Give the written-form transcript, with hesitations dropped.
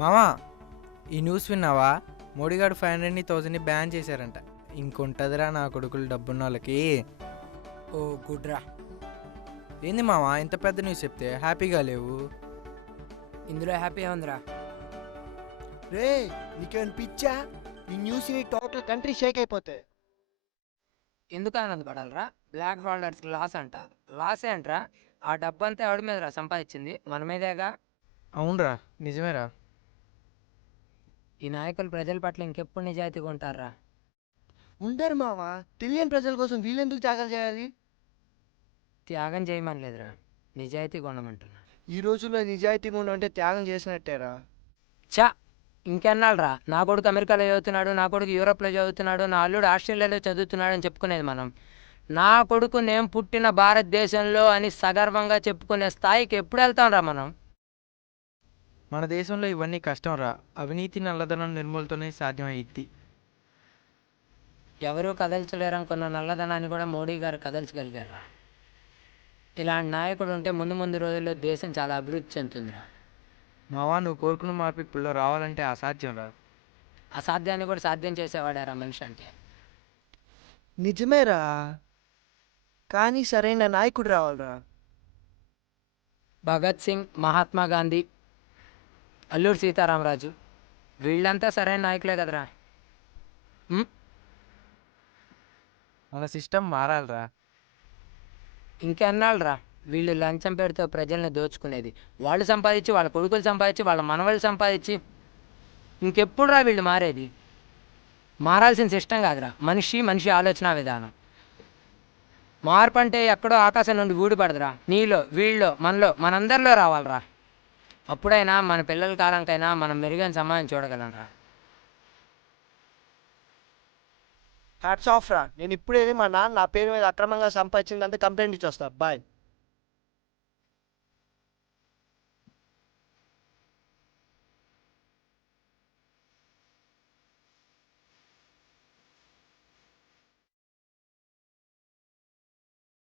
మామా, ఈ న్యూస్ విన్నావా? మోడీగాడు 500,000ని బ్యాన్ చేశారంట. ఇంకొంటదిరా నా కొడుకులు డబ్బున్న వాళ్ళకి. ఓ గుడ్రా. ఏంది మామా ఇంత పెద్ద న్యూస్ చెప్తే హ్యాపీగా లేవు? ఇందులో హ్యాపీ ఉందిరా. రే, నీకేమైనా పిచ్చా? ఈ న్యూస్ ని టోటల్ కంట్రీ షేక్ అయిపోతాయి. ఎందుకు ఆనందపడాలరా? బ్లాక్ డాలర్స్ లాస్ అంట. లాస్ ఏంట్రా? ఆ డబ్బంతా ఎవడి మీదరా సంపాదించింది? మన మీదేగా. అవునరా, నిజమేరా. ఈ నాయకులు ప్రజల పట్ల ఇంకెప్పుడు నిజాయితీగా ఉంటారా? ఉండరు మావా, తెలియని ప్రజల కోసం వీళ్ళెందుకు త్యాగాలు చేయాలి? త్యాగం చేయమని లేదురా, నిజాయితీగా ఉండమంటున్నా. ఈ రోజుల్లో నిజాయితీగా ఉంటే త్యాగం చేసినట్టేరా. చా, ఇంకెన్నాళ్ళరా? నా కొడుకు అమెరికాలో చదువుతున్నాడు, నా కొడుకు యూరోప్లో చదువుతున్నాడు, నా అల్లుడు ఆస్ట్రేలియాలో చదువుతున్నాడు అని చెప్పుకునేది మనం. నా కొడుకు నేను పుట్టిన భారతదేశంలో అని సగర్వంగా చెప్పుకునే స్థాయికి ఎప్పుడు వెళ్తాంరా మనం? మన దేశంలో ఇవన్నీ కష్టం రా. అవినీతి నల్లధనం నిర్మూలతోనే సాధ్యమయ్యిద్ది. ఎవరూ కదల్చలేరనుకున్న నల్లధనాన్ని కూడా మోడీ గారు కదల్చగలిగారు. ఇలాంటి నాయకుడు ఉంటే ముందు ముందు రోజుల్లో దేశం చాలా అభివృద్ధి చెందుతుందిరా. మావా, నువ్వు కోరుకున్న మార్పు ఇప్పుడు రావాలంటే అసాధ్యం రా. అసాధ్యాన్ని కూడా సాధ్యం చేసేవాడారా మనిషి అంటే. నిజమేరా, కానీ సరైన నాయకుడు రావాలిరా. భగత్ సింగ్, మహాత్మా గాంధీ, అల్లూరి సీతారామరాజు, వీళ్ళంతా సరైన నాయకులే కదరా. మన సిస్టమ్ మారాలిరా. ఇంకెన్నాళ్ళరా వీళ్ళు లంచం పేరుతో ప్రజల్ని దోచుకునేది? వాళ్ళు సంపాదించి, వాళ్ళ కొడుకులు సంపాదించి, వాళ్ళ మనవళ్ళు సంపాదించి ఇంకెప్పుడు రా వీళ్ళు మారేది? మారాల్సిన సిస్టం కాదురా, మనిషి ఆలోచన విధానం. మార్పు అంటే ఎక్కడో ఆకాశం నుండి ఊడిపడదురా. నీలో, వీళ్ళలో, మనలో, మనందరిలో రావాలిరా. అప్పుడైనా మన పిల్లల కాలంకైనా మనం మెరుగైన సమాజం చూడగలంరా. హ్యాట్స్ ఆఫ్ రా. నేను ఇప్పుడే మా నాన్న నా పేరు మీద అక్రమంగా సంపాదించిందంతా కంప్లైంట్ ఇచ్చి వస్తా. బాయ్.